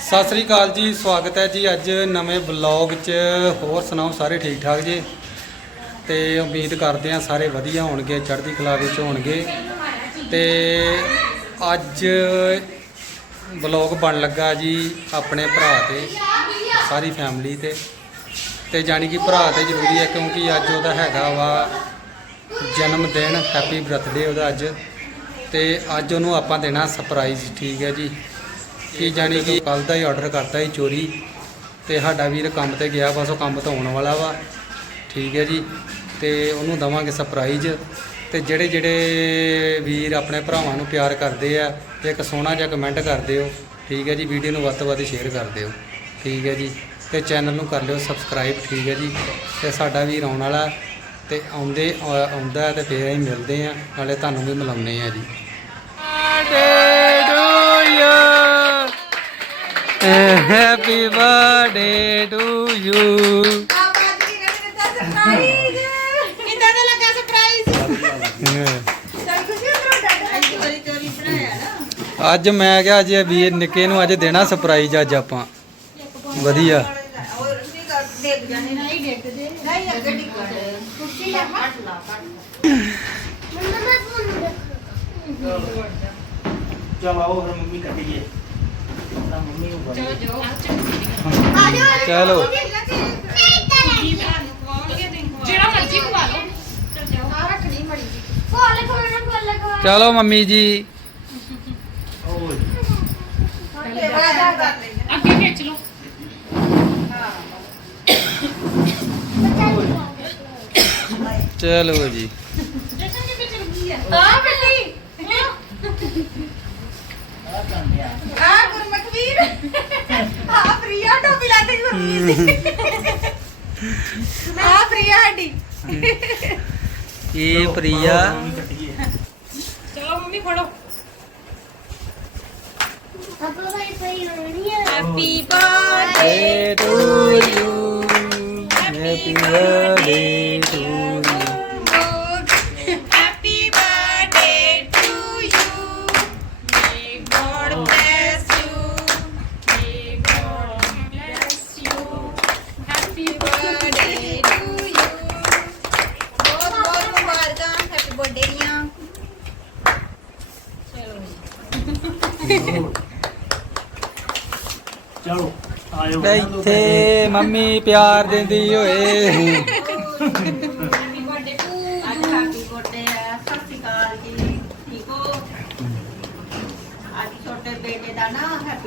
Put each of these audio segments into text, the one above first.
ਸਤਿ ਸ੍ਰੀ ਅਕਾਲ ਜੀ, ਸਵਾਗਤ ਹੈ ਜੀ ਅੱਜ ਨਵੇਂ ਬਲੌਗ 'ਚ। ਹੋਰ ਸੁਣਾਓ, ਸਾਰੇ ਠੀਕ ਠਾਕ ਜੀ? ਤੇ ਉਮੀਦ ਕਰਦੇ ਹਾਂ ਸਾਰੇ ਵਧੀਆ ਹੋਣਗੇ, ਚੜ੍ਹਦੀ ਕਲਾ ਵਿੱਚ ਹੋਣਗੇ। ਤੇ ਅੱਜ ਬਲੌਗ ਬਣ ਲੱਗਾ ਜੀ ਆਪਣੇ ਭਰਾ ਤੇ, ਸਾਰੀ ਫੈਮਿਲੀ ਤੇ। ਤੇ ਜਾਣੀ ਕਿ ਭਰਾ ਤੇ ਜ਼ਰੂਰੀ ਹੈ ਕਿਉਂਕਿ ਅੱਜ ਉਹਦਾ ਹੈਗਾ ਵਾ ਜਨਮ ਦਿਨ ਹੈਪੀ ਬਰਥਡੇ ਉਹਦਾ ਅੱਜ। ਤੇ ਅੱਜ ਉਹਨੂੰ ਆਪਾਂ ਦੇਣਾ ਸਰਪ੍ਰਾਈਜ਼ ਠੀਕ ਹੈ ਜੀ? ਕਿ ਜਾਣੀ ਕਿ ਕੱਲ ਦਾ ਹੀ ਆਰਡਰ ਕਰਤਾ ਸੀ ਚੋਰੀ ਤੇ ਸਾਡਾ ਵੀਰ ਕੰਮ ਤੇ ਗਿਆ, ਬਸ ਉਹ ਕੰਮ ਤੋਂ ਆਉਣ ਵਾਲਾ ਵਾ। ਠੀਕ ਹੈ ਜੀ। ਤੇ ਉਹਨੂੰ ਦਵਾਂਗੇ ਸਰਪ੍ਰਾਈਜ਼ ਤੇ ਜਿਹੜੇ ਜਿਹੜੇ ਵੀਰ ਆਪਣੇ ਭਰਾਵਾਂ ਨੂੰ ਪਿਆਰ ਕਰਦੇ ਆ ਤੇ ਇੱਕ ਸੋਹਣਾ ਜਿਹਾ ਕਮੈਂਟ ਕਰ ਦਿਓ ਠੀਕ ਹੈ ਜੀ। ਵੀਡੀਓ ਨੂੰ ਵੱਧ ਤੋਂ ਵੱਧ ਸ਼ੇਅਰ ਕਰ ਦਿਓ। ਠੀਕ ਹੈ ਜੀ। ਤੇ ਚੈਨਲ ਨੂੰ ਕਰ ਲਿਓ ਸਬਸਕ੍ਰਾਈਬ ਠੀਕ ਹੈ ਜੀ। ਤੇ ਸਾਡਾ ਵੀਰ ਆਉਣ ਵਾਲਾ ਤੇ ਆਉਂਦੇ ਆ- ਆਉਂਦਾ ਹੈ ਤੇ ਫੇਰ ਅਸੀਂ ਮਿਲਦੇ ਆ ਨਾਲੇ ਤੁਹਾਨੂੰ ਵੀ ਮਿਲਾਉਂਦੇ ਆ ਜੀ। ਹੈਪੀ ਬਰਥਡੇ ਟੂ ਯੂ ਅੱਜ ਮੈਂ ਕਿਹਾ ਅੱਜ ਵੀਰ ਨਿੱਕੇ ਨੂੰ ਅੱਜ ਦੇਣਾ ਸਰਪ੍ਰਾਈਜ਼ ਅੱਜ ਆਪਾਂ। ਵਧੀਆ। ਚਲ ਆਓ ਫਿਰ ਮੰਮੀ ਕੱਟੀਏ ਮੰਮੀ ਨੂੰ ਜਾ ਚਲੋ। ਜਿਹੜਾ ਮਰਜ਼ੀ ਖਵਾ ਲਓ। ਆ ਰੱਖਣੀ ਮੜੀ ਜੀ ਚਲੋ ਮੰਮੀ ਜੀ। ਓਏ ਆਧਾਰ ਕਰ ਲੈਣਾ ਅੱਗੇ ਖਿੱਚ ਲਓ। ਚਲੋ ਜੀ। ਆ ਬਿੱਲੀ। ਆ ਕੰਨਿਆ ਆ ਪ੍ਰਿਆ ਟੋਪੀ ਲਾ ਦੇ ਗੁਰਮੀਤ ਦੀ। ਆ ਪ੍ਰਿਆ ਸਾਡੀ। ਇਹ ਪ੍ਰਿਆ। ਮੰਮੀ ਚਲੋ ਮੰਮੀ ਫੜੋ। Happy birthday to you happy birthday to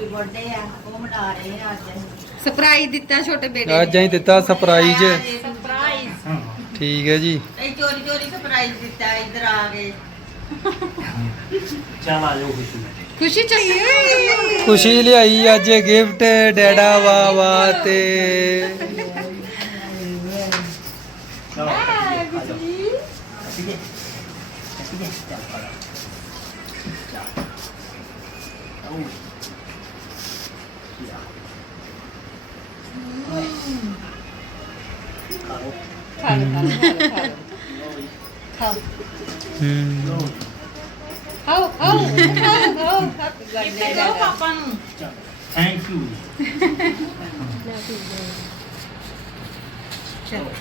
birthday ਹੈ ਉਹ ਮਨਾ ਰਹੇ ਆ ਅੱਜ ਸਰਪ੍ਰਾਈਜ਼ ਦਿੱਤਾ ਛੋਟੇ ਬੇਟੇ ਅੱਜ ਅਸੀਂ ਦਿੱਤਾ ਸਰਪ੍ਰਾਈਜ਼। ਠੀਕ ਹੈ ਜੀ। ਇਹ ਚੋਰੀ ਚੋਰੀ ਸਰਪ੍ਰਾਈਜ਼ ਦਿੱਤਾ ਇੱਧਰ ਆ ਗਏ। ਚਲ ਆਇਓ ਖੁਸ਼ੀ ਖੁਸ਼ੀ ਚਾਹੀਏ ਖੁਸ਼ੀ ਲਿਆਈ ਅੱਜ ਗਿਫਟ ਡੈਡਾ ਵਾਵਾ ਤੇ। ਚਲੋ ਕੱਟੀਏ ਕੱਟੀਏ ਚੱਲ ਫੜਾ ਆਓ ਖਾਓ। ਕਰੋ ਪਾਪਾ ਨੂੰ ਥੈਂਕ ਯੂ ਚਲੋ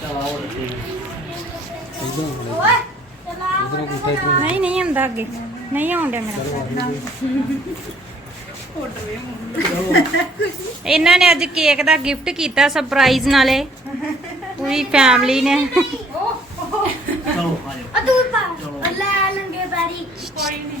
ਚਲ ਆਓ ਜੀ ਇਧਰੋਂ ਕਿੱਥੇ ਇਧਰੋਂ ਨਹੀਂ ਨਹੀਂ ਹੁੰਦਾ ਅੱਗੇ। ਨਹੀਂ ਆਉਂਦਾ ਮੇਰਾ। ਇਹਨਾਂ ਨੇ ਅੱਜ ਕੇਕ ਦਾ ਗਿਫਟ ਕੀਤਾ ਸਰਪ੍ਰਾਈਜ਼ ਨਾਲੇ। ਪੂਰੀ ਫੈਮਿਲੀ ਨੇ। ਚਲੋ ਆਇਓ ਅਦੂਰ ਪਾ। ਚਲੋ। ਲੈ ਲੰਗੇ ਬਾਰੀ ਕੋਈ ਨਹੀਂ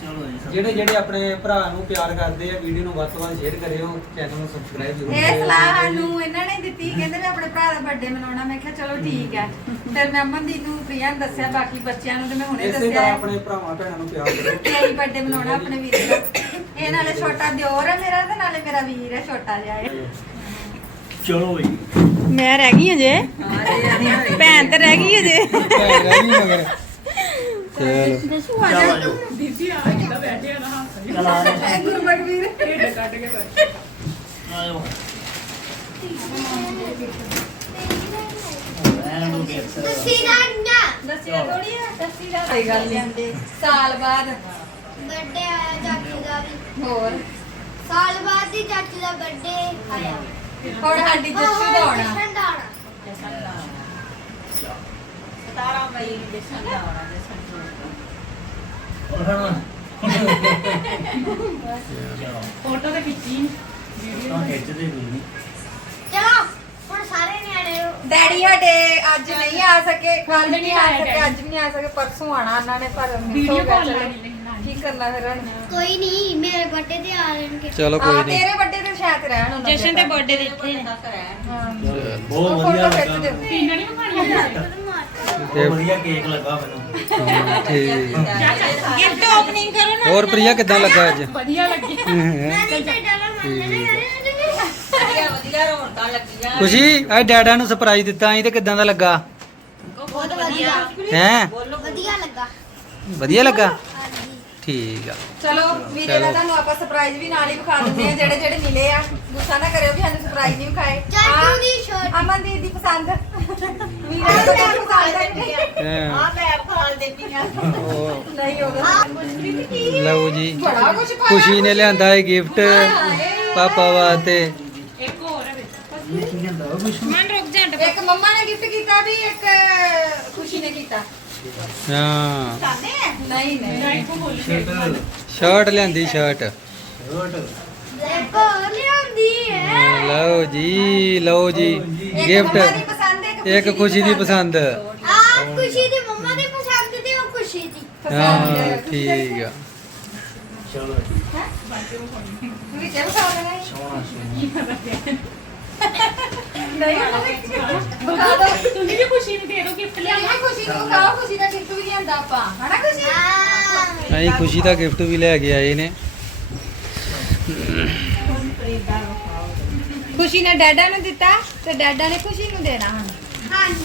ਚਲੋ ਜੀ ਜਿਹੜੇ ਜਿਹੜੇ ਆਪਣੇ ਭਰਾ ਨੂੰ ਪਿਆਰ ਕਰਦੇ ਆ ਵੀਡੀਓ ਨੂੰ ਵੱਧ ਤੋਂ ਵੱਧ ਸ਼ੇਅਰ ਕਰਿਓ ਚੈਨਲ ਨੂੰ ਸਬਸਕ੍ਰਾਈਬ ਜ਼ਰੂਰ ਇਹ ਸਲਾਹ ਸਾਨੂੰ ਇਹਨਾਂ ਨੇ ਦਿੱਤੀ ਕਹਿੰਦੇ ਮੈਂ ਆਪਣੇ ਭਰਾ ਦਾ ਬਰਥਡੇ ਮਨਾਉਣਾ ਮੈਂ ਕਿਹਾ ਚਲੋ ਠੀਕ ਹੈ ਫਿਰ ਮੈਂ ਅਮਨਦੀਪ ਨੂੰ ਪ੍ਰਿਆ ਨੂੰ ਦੱਸਿਆ ਬਾਕੀ ਬੱਚਿਆਂ ਨੂੰ ਤੇ ਮੈਂ ਹੁਣੇ ਇਸੇ ਦੱਸਿਆ। ਤਰ੍ਹਾਂ ਹੈ ਆਪਣੇ ਭਰਾਵਾਂ ਭੈਣਾਂ ਨੂੰ ਪਿਆਰ ਕਰੋ। ਕਿ ਅਸੀਂ ਬਰਥਡੇ ਮਨਾਉਣਾ ਆਪਣੇ ਵੀਰ ਦਾ ਇਹ ਨਾਲੇ ਛੋਟਾ ਦਿਓਰ ਹੈ ਮੇਰਾ ਤੇ ਨਾਲੇ ਮੇਰਾ ਵੀਰ ਹੈ ਛੋਟਾ ਜਿਹਾ ਇਹ। ਚਲੋ ਜੀ। ਮੈਂ ਰਹਿ ਗਈ ਅਜੇ। ਭੈਣ ਤੇ ਰਹਿ ਗਈ ਅਜੇ। ਭੈਣ ਰਹਿ ਗਈ ਮਗਰ। ਚਲੋ। ਦਸੂ ਆ ਆ ਕਿੱਦਾਂ ਬੈਠੇ ਆ ਨਾ ਹੱਸ ਚਲ ਆ ਰਹੇ ਗੁਰਬਖਵੀਰ ਢਿੱਡ ਕੱਢ ਕੇ ਬੈਠੇ ਨੂੰ ਗੇਟ ਦਸੀ ਨਾ ਨਾ ਦੱਸਿਆ ਥੋੜੀ ਆ ਦੱਸੀ ਦਾ ਸਹੀ ਗੱਲ ਨੀ। ਸਾਲ ਬਾਅਦ ਬਰਥਡੇ ਆਇਆ ਚਾਚੂ ਦਾ ਵੀ ਹੋਰ ਸਾਲ ਬਾਅਦ ਹੀ ਚਾਚੂ ਦਾ ਬਰਥਡੇ ਆਇਆ ਹੁਣ ਸਾਡੀ ਜੱਸੂ ਦਾ ਦਾ ਆਉਣਾ 17 ਮਈ ਨੂੰ ਜਸ਼ਨ ਦਾ ਆਉਣਾ ਜਸ਼ਨ ਚਲੋ ਫੋਟੋ ਤੇ ਖਿੱਚੀ ਤਾਂ ਨਹੀਂ। ਚਲੋ ਹੁਣ ਸਾਰੇ ਨਿਆਣੇ ਨੂੰ ਡੈਡੀ ਸਾਡੇ ਅੱਜ ਨਹੀਂ ਆ ਸਕੇ ਕੱਲ ਨਹੀਂ ਆ ਆਏ ਸਕੇ। ਅੱਜ ਨਹੀਂ ਆ ਸਕੇ ਪਰਸੋਂ ਆਣਾ ਉਹਨਾਂ ਨੇ ਪਰ ਵੀਡੀਓ ਕਾਲ ਕੀ ਕਰਨਾ ਫਿਰ ਹੁਣ? ਕੋਈ ਨਹੀਂ ਮੇਰੇ ਬਰਥਡੇ ਤੇ ਆ ਲੈਣਗੇ ਚਲੋ ਕੋਈ ਆ ਨਹੀਂ। ਤੇਰੇ ਵੱਡੇ ਤੇ ਸ਼ਾਇਦ ਰਹਿਣ ਉਹਨਾਂ ਜਸ਼ਨ ਦੇ birthday ਦੇ ਇੱਥੇ ਨੇ। ਹਾਂ। ਬਹੁਤ ਵਧੀਆ ਲੱਗਾ। ਨਹੀਂ ਮਖਾਣੀ ਬਹੁਤ ਵਧੀਆ ਕੇਕ ਲੱਗਾ ਮੈਨੂੰ। ਠੀਕ। ਗਿਫਟ ਓਪਨਿੰਗ ਕਰੋ ਨਾ। ਹੋਰ ਪ੍ਰਿਆ ਕਿਦਾਂ ਲੱਗਾ ਅੱਜ? ਵਧੀਆ ਲੱਗੀ। ਤੇ ਵਧੀਆ ਵਧੀਆ ਰੌਣਕਾਂ ਲੱਗੀਆਂ। ਖੁਸ਼ੀ ਆ ਡੈਡਾ ਨੂੰ ਸਰਪ੍ਰਾਈਜ਼ ਦਿੱਤਾ ਸੀ ਤੇ ਕਿਦਾਂ ਦਾ ਲੱਗਾ? ਬਹੁਤ ਵਧੀਆ। ਹੈ? ਵਧੀਆ ਲੱਗਾ। ਵਧੀਆ ਲੱਗਾ? ਹਾਂਜੀ। ਠੀਕ ਆ। ਚਲੋ ਵੀਰੇ ਚਲੋ। ਦਾ ਤੁਹਾਨੂੰ ਆਪਾਂ ਸਰਪ੍ਰਾਈਜ਼ ਵੀ ਨਾਲ ਹੀ ਵਿਖਾ ਦਿੰਦੇ ਆ ਜਿਹੜੇ ਜਿਹੜੇ ਮਿਲੇ ਆ। ਗੁੱਸਾ ਨਾ ਕਰਿਓ ਵੀ ਸਾਨੂੰ ਸਰਪ੍ਰਾਈਜ਼ ਨਹੀਂ ਵਿਖਾਏ। ਚਾਚੂ ਦੀ ਸ਼ਰਟ ਆ- ਅਮਨ ਦੀ ਦੀ ਪਸੰਦ। ਵੀਰੇ ਦਾ ਤਾਂ ਪਸੰਦ ਹੈ। ਮੈਂ ਆ। ਉਹ ਨਹੀਂ ਉਹਦਾ ਲਓ ਜੀ। ਬੜਾ ਕੁਝ ਪਾਇਆ ਖੁਸ਼ੀ ਨੇ ਲਿਆਂਦਾ ਹੈ। ਗਿਫਟ ਪਾਪਾ ਵਾਸਤੇ। ਇੱਕ ਹੋਰ ਹੈ ਮਨ ਰੁਕ ਜਾ ਇੱਕ ਮੰਮਾ ਨੇ ਗਿਫਟ ਕੀਤਾ ਵੀ ਇੱਕ ਖੁਸ਼ੀ ਨੇ ਕੀਤਾ। ਹਾਂ। ਨਹੀਂ ਨਹੀਂ। ਸ਼ਰਟ ਲਿਆਂਦੀ ਸ਼ਰਟ। ਸ਼ਰਟ ਦੇਖੋ ਹੈ। ਲਓ ਜੀ ਲਓ ਜੀ ਦੀ ਗਿਫਟ ਇੱਕ ਖੁਸ਼ੀ ਦੀ ਪਸੰਦ। ਆ ਖੁਸ਼ੀ ਦੀ ਮੰਮਾ ਦੀ ਪਸੰਦ ਤੇ ਉਹ ਖੁਸ਼ੀ ਦੀ। ਹਾਂ ਠੀਕ ਆ। ਚਲੋ ਬੁਲਾ ਦੋ ਤੁਸੀਂ ਵੀ ਖੁਸ਼ੀ ਨੂੰ ਦੇ ਦਿਓ ਗਿਫਟ ਲਿਆ ਖੁਸ਼ੀ ਨੂੰ ਖਾਓ ਖੁਸ਼ੀ ਦਾ ਗਿਫਟ ਵੀ ਲਿਆਂਦਾ ਆਪਾਂ। ਹਨਾ ਖੁਸ਼ੀ? ਅਸੀਂ ਖੁਸ਼ੀ ਦਾ ਗਿਫਟ ਵੀ ਲੈ ਕੇ ਆਏ ਨੇ। ਖੁਸ਼ੀ ਨੇ ਡੈਡਾ ਨੂੰ ਦਿੱਤਾ ਤੇ ਡੈਡਾ ਨੇ ਖੁਸ਼ੀ ਨੂੰ ਦੇਣਾ ਹੁਣ। ਹਾਂਜੀ।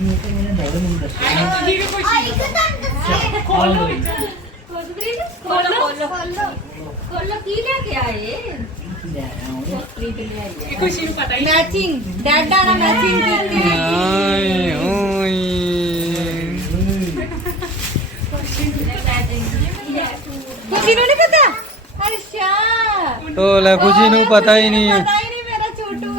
ਮੈਂ ਤਾਂ ਇਹਨੇ ਡਰ ਮੈਨੂੰ ਦੱਸਿਆ। ਤੁਸੀਂ ਵੀ ਆ ਖੁਸ਼ੀ। ਇੱਕ ਤਾਂ ਦੱਸੇ ਖੋਲੋ ਵਿੱਚ ਖੋਲੋ ਖੋਲੋ ਖੋਲੋ ਖੋਲੋ ਕੀ ਲੈ ਕੇ ਆਏ? ਲੈ ਆਉਂ ਇਹ ਖੁਸ਼ੀ ਨੂੰ ਪਤਾ ਹੀ ਨਹੀਂ। ਮੈਚਿੰਗ ਡੈਡਾ ਨਾਲ ਮੈਚਿੰਗ ਕੀਤੀ। ਆਏ ਓਏ। ਖੁਸ਼ੀ ਨੂੰ ਨਹੀਂ ਪਤਾ? ਅੱਛਾ ਉਹ ਲੈ ਖੁਸ਼ੀ ਨੂੰ ਪਤਾ ਹੀ ਨਹੀਂ। ਪਤਾ ਹੀ ਨਹੀਂ ਮੇਰਾ ਛੋਟੂ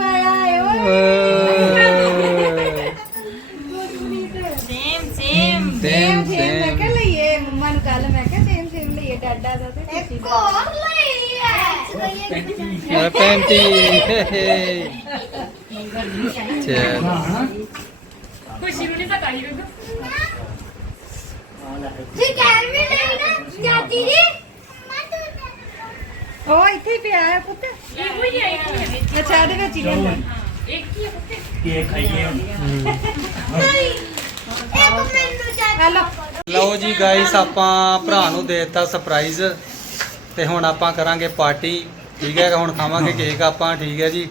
ਉਹ ਇੱਥੇ ਹੀ ਪਿਆ ਹੈ ਪੁੱਤ। ਇਹ ਹੀ ਹੈ ਇੱਕ ਹੀ ਹੈ ਵਿੱਚ। ਅੱਛਾ ਇਹਦੇ ਵਿੱਚ ਹੀ ਚਲੋ। ਲੈਂਦਾ ਇੱਕ ਹੀ ਹੈ ਪੁੱਤ। ਕੇਕ ਖਾਈਏ ਹੁਣ। ਇੱਕ ਮੈਨੂੰ ਚਾਚੀ ਹੈਲੋ। ਲਓ ਜੀ ਗਾਇਸ ਆਪਾਂ ਭਰਾ ਨੂੰ ਦੇ ਦਿੱਤਾ ਸਰਪ੍ਰਾਈਜ਼ ਤੇ ਹੁਣ ਆਪਾਂ ਕਰਾਂਗੇ ਪਾਰਟੀ ਠੀਕ ਹੈ ਹੁਣ ਖਾਵਾਂਗੇ ਕੇਕ ਆਪਾਂ ਠੀਕ ਹੈ ਜੀ।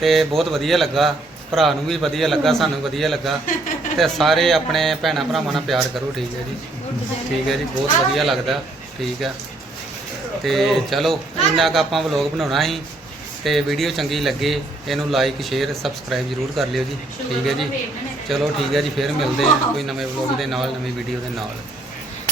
ਤੇ ਬਹੁਤ ਵਧੀਆ ਲੱਗਾ। ਭਰਾ ਨੂੰ ਵੀ ਵਧੀਆ ਲੱਗਾ ਸਾਨੂੰ ਵਧੀਆ ਲੱਗਾ। ਤੇ ਸਾਰੇ ਆਪਣੇ ਭੈਣਾਂ ਭਰਾਵਾਂ ਨਾਲ ਪਿਆਰ ਕਰੋ ਠੀਕ ਹੈ ਜੀ। ਠੀਕ ਹੈ ਜੀ ਬਹੁਤ ਵਧੀਆ ਲੱਗਦਾ। ਠੀਕ ਹੈ। ਤੇ ਚਲੋ, ਇੰਨਾ ਕੁ ਆਪਾਂ ਵਲੌਗ ਬਣਾਉਣਾ ਸੀ ਤੇ ਵੀਡੀਓ ਚੰਗੀ ਲੱਗੇ, ਇਹਨੂੰ ਲਾਈਕ ਸ਼ੇਅਰ ਸਬਸਕ੍ਰਾਈਬ ਜ਼ਰੂਰ ਕਰ ਲਿਓ ਜੀ। ਠੀਕ ਹੈ ਜੀ। ਚਲੋ ਠੀਕ ਹੈ ਜੀ, ਫਿਰ ਮਿਲਦੇ ਹਾਂ ਕੋਈ ਨਵੇਂ ਵਲੌਗ ਦੇ ਨਾਲ, ਨਵੀਂ ਵੀਡੀਓ ਦੇ ਨਾਲ।